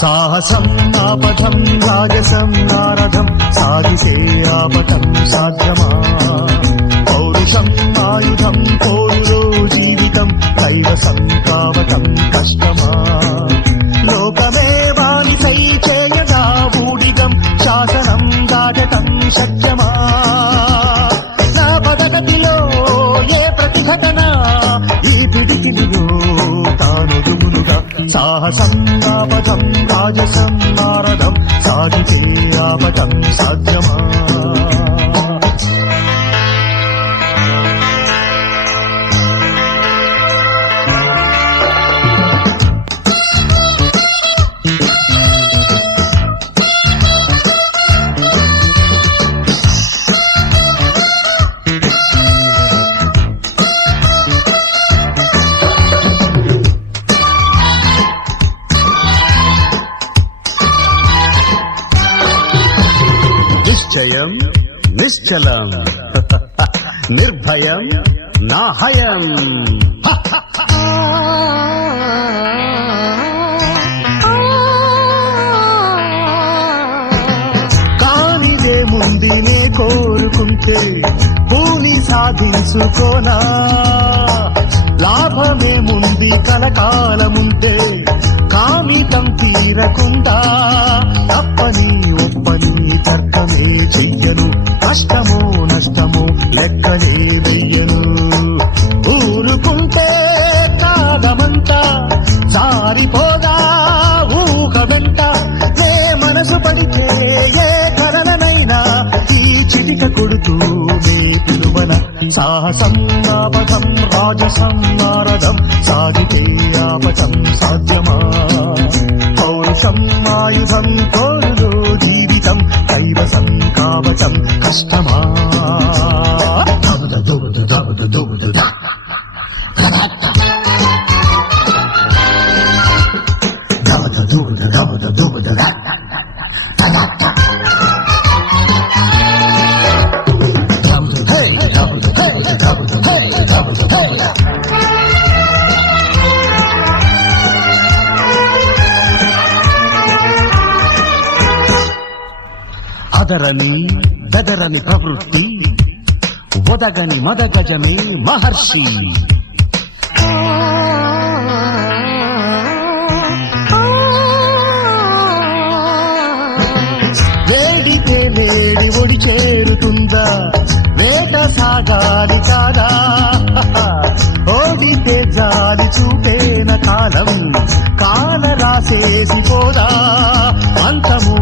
సాహసం ఆపథం రాజసం నారథం సాగిసే ఆపథం సాధ్యమా పౌరుషం ఆయుధం పోరులో జీవితం కైవసం కావటం కష్టమా లోకమే బానిసై చేయగా బూడిదం శాసనం దాటటం సత్యమా నా పదగతిలో ఏ ప్రతిఘటన ఈ పిడికిలిలో తాను దుములుగా సాహసం ఆపథం రాజసం నారథం సాగితే ఆపథం సాధ్యమా నిశ్చయం నిశ్చలం నిర్భయం నాహయం కానిదేముంది నే కోరుకుంటే పూని సాధించుకోనా లాభమేముంది కలకాలముంటే కామికం తీరకుండా తప్పని ఒప్పని తర్కమే చెయ్యను కష్టమో నష్టమో లెక్కలే వెయ్యను ఊరుకుంటే కాదమంట జారిపోదా ఊహ వెంట నే మనసు పడితే ఏ కరణనైనా ఈ చిటిక కొడుతూ నే పిలువన సాహసం ఆపథం రాజసం నారథం సాగితే ఆపథం సాధ్యమా పౌరుషం ఆయుధం కోరులో జీవితం కైవసం కావటం కష్టమా అదరని బెదరని ప్రవృత్తి ఒదగని మదగజమే మహర్షి వేడితే వేడి ఒడి చేరుతుందా వేట సాగాలి కాదా ఓడితే జాలి చూపేన కాలం కాల రాసేసి పోదా అంతము